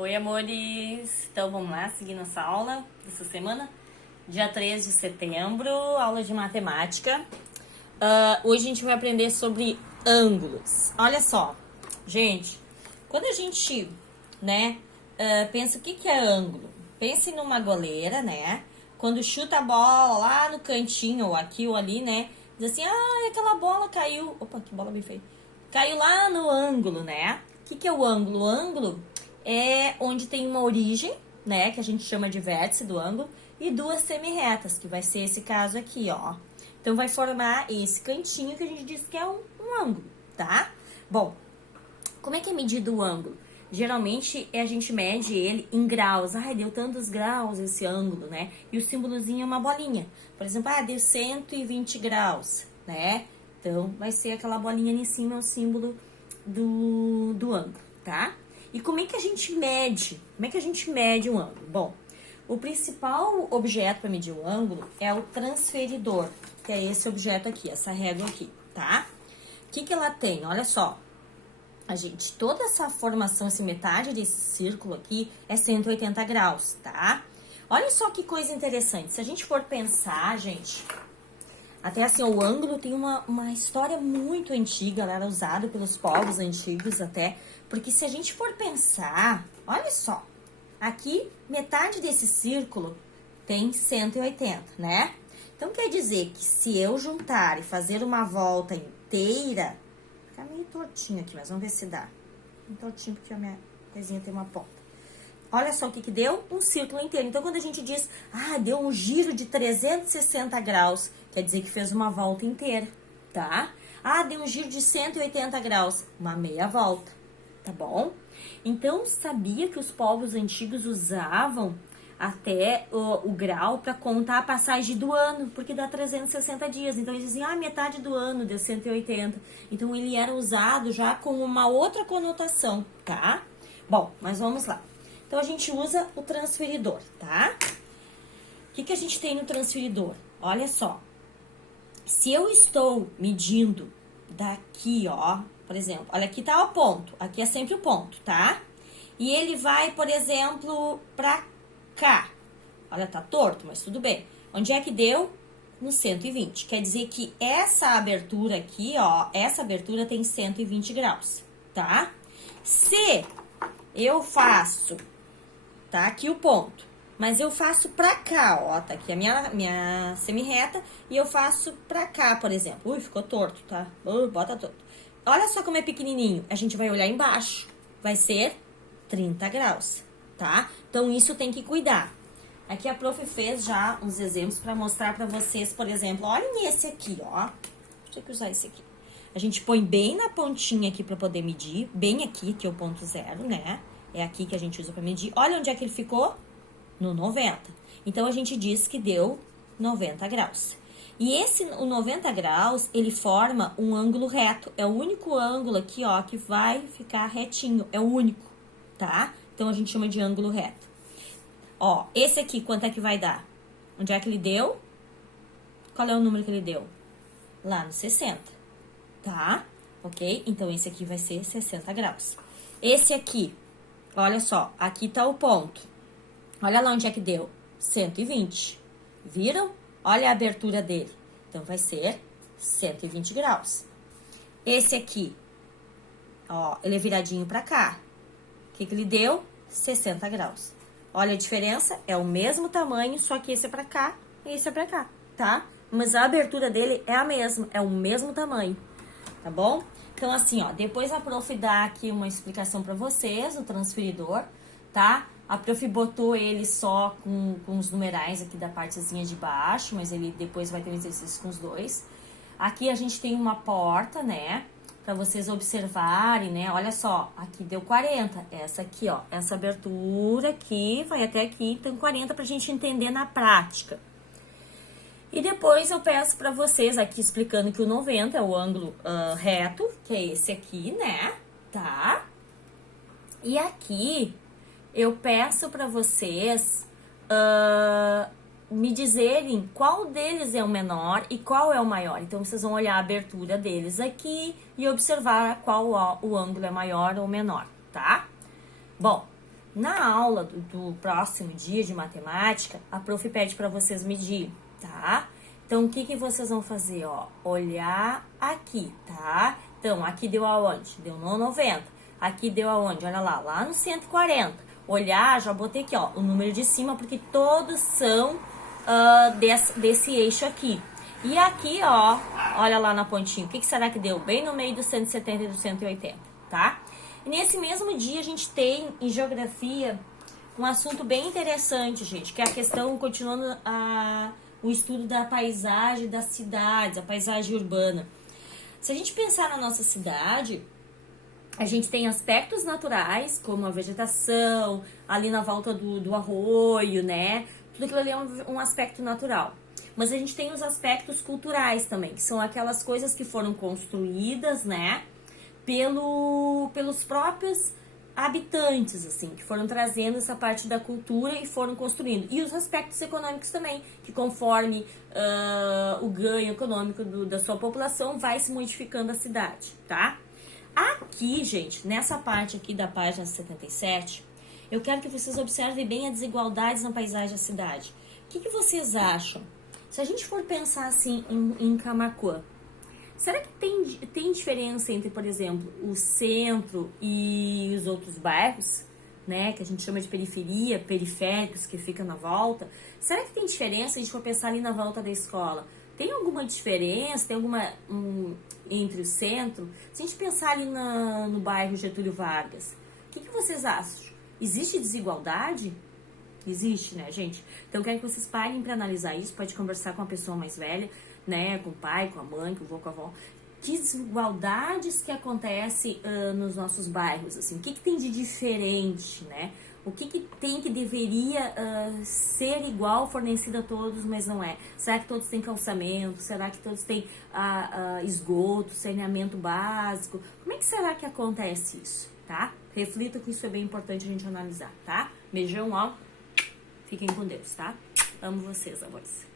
Oi, amores! Então, vamos lá, seguir nossa aula dessa semana. Dia 3 de setembro, aula de matemática. Hoje a gente vai aprender sobre ângulos. Olha só, gente, quando a gente, pensa o que é ângulo? Pense numa goleira, né? Quando chuta a bola lá no cantinho, ou aqui ou ali, né? Diz assim, aquela bola caiu... Opa, que bola bem feia. Caiu lá no ângulo, né? O que é o ângulo? O ângulo é onde tem uma origem, né? Que a gente chama de vértice do ângulo. E duas semirretas, que vai ser esse caso aqui, ó. Então, vai formar esse cantinho que a gente diz que é um ângulo, tá? Bom, como é que é medido o ângulo? Geralmente, a gente mede ele em graus. Deu tantos graus esse ângulo, né? E o símbolozinho é uma bolinha. Por exemplo, deu 120 graus, né? Então, vai ser aquela bolinha ali em cima, é o símbolo do ângulo, tá? E como é que a gente mede? Como é que a gente mede um ângulo? Bom, o principal objeto para medir o ângulo é o transferidor, que é esse objeto aqui, essa régua aqui, tá? O que ela tem? Olha só. Toda essa formação, essa metade desse círculo aqui é 180 graus, tá? Olha só que coisa interessante. Se a gente for pensar, gente, até assim, o ângulo tem uma história muito antiga, ela era usada pelos povos antigos até, porque se a gente for pensar, olha só, aqui metade desse círculo tem 180, né? Então, quer dizer que se eu juntar e fazer uma volta inteira, fica meio tortinho aqui, mas vamos ver se dá. Meio tortinho porque a minha pezinha tem uma ponta. Olha só o que deu, um círculo inteiro. Então, quando a gente diz, deu um giro de 360 graus, quer dizer que fez uma volta inteira, tá? Deu um giro de 180 graus, uma meia volta, tá bom? Então, sabia que os povos antigos usavam até o grau para contar a passagem do ano, porque dá 360 dias. Então, eles diziam, metade do ano deu 180. Então, ele era usado já com uma outra conotação, tá? Bom, mas vamos lá. Então, a gente usa o transferidor, tá? O que a gente tem no transferidor? Olha só. Se eu estou medindo daqui, ó, por exemplo, olha, aqui tá o ponto. Aqui é sempre o ponto, tá? E ele vai, por exemplo, pra cá. Olha, tá torto, mas tudo bem. Onde é que deu? No 120. Quer dizer que essa abertura aqui, ó, essa abertura tem 120 graus, tá? Se eu faço, tá aqui o ponto, mas eu faço pra cá, ó, tá aqui a minha semirreta, e eu faço pra cá, por exemplo. Ui, ficou torto, tá? Bota torto. Olha só como é pequenininho. A gente vai olhar embaixo. Vai ser 30 graus, tá? Então, isso tem que cuidar. Aqui a prof fez já uns exemplos pra mostrar pra vocês, por exemplo, olha nesse aqui, ó. Deixa eu usar esse aqui. A gente põe bem na pontinha aqui pra poder medir, bem aqui, que é o ponto zero, né? É aqui que a gente usa pra medir. Olha onde é que ele ficou? No 90. Então, a gente diz que deu 90 graus. E o 90 graus, ele forma um ângulo reto. É o único ângulo aqui, ó, que vai ficar retinho. É o único, tá? Então, a gente chama de ângulo reto. Ó, esse aqui, quanto é que vai dar? Onde é que ele deu? Qual é o número que ele deu? Lá no 60, tá? Ok? Então, esse aqui vai ser 60 graus. Esse aqui, olha só, aqui tá o ponto. Olha lá onde é que deu? 120. Viram? Olha a abertura dele. Então, vai ser 120 graus. Esse aqui, ó, ele é viradinho pra cá. O que ele deu? 60 graus. Olha a diferença? É o mesmo tamanho, só que esse é pra cá e esse é pra cá, tá? Mas a abertura dele é a mesma, é o mesmo tamanho, tá bom? Então, assim, ó, depois a prof dá aqui uma explicação pra vocês, o transferidor, tá? A prof botou ele só com os numerais aqui da partezinha de baixo, mas ele depois vai ter um exercício com os dois. Aqui a gente tem uma porta, né? Pra vocês observarem, né? Olha só, aqui deu 40. Essa aqui, ó, essa abertura aqui vai até aqui, então 40 pra gente entender na prática. E depois eu peço pra vocês aqui explicando que o 90 é o ângulo reto, que é esse aqui, né? Tá? E aqui eu peço pra vocês me dizerem qual deles é o menor e qual é o maior. Então, vocês vão olhar a abertura deles aqui e observar qual o ângulo é maior ou menor, tá? Bom, Na aula do próximo dia de matemática, a prof pede para vocês medir, tá? Então, o que vocês vão fazer, ó? Olhar aqui, tá? Então, aqui deu aonde? Deu no 90. Aqui deu aonde? Olha lá, lá no 140. Olhar, já botei aqui, ó, o número de cima, porque todos são desse eixo aqui. E aqui, ó, olha lá na pontinha, o que será que deu? Bem no meio do 170 e do 180, tá? E nesse mesmo dia, a gente tem, em geografia, um assunto bem interessante, gente, que é a questão, continuando o estudo da paisagem das cidades, a paisagem urbana. Se a gente pensar na nossa cidade, a gente tem aspectos naturais, como a vegetação, ali na volta do arroio, né? Tudo aquilo ali é um aspecto natural. Mas a gente tem os aspectos culturais também, que são aquelas coisas que foram construídas, né? Pelos próprios habitantes, assim, que foram trazendo essa parte da cultura e foram construindo. E os aspectos econômicos também, que conforme o ganho econômico da sua população vai se modificando a cidade, tá? Aqui, gente, nessa parte aqui da página 77, eu quero que vocês observem bem as desigualdades na paisagem da cidade. O que vocês acham? Se a gente for pensar assim em Camaquã, será que tem diferença entre, por exemplo, o centro e os outros bairros, né? Que a gente chama de periferia, periféricos, que fica na volta. Será que tem diferença se a gente for pensar ali na volta da escola? Tem alguma diferença? Tem alguma entre o centro? Se a gente pensar ali no bairro Getúlio Vargas, o que vocês acham? Existe desigualdade? Existe, né, gente? Então, eu quero que vocês parem para analisar isso. Pode conversar com a pessoa mais velha, né? Com o pai, com a mãe, com o vô, com a avó. Que desigualdades que acontecem nos nossos bairros, assim? O que tem de diferente, né? O que tem que deveria ser igual, fornecido a todos, mas não é? Será que todos têm calçamento? Será que todos têm esgoto, saneamento básico? Como é que será que acontece isso, tá? Reflita que isso é bem importante a gente analisar, tá? Beijão, ó. Fiquem com Deus, tá? Amo vocês, amores.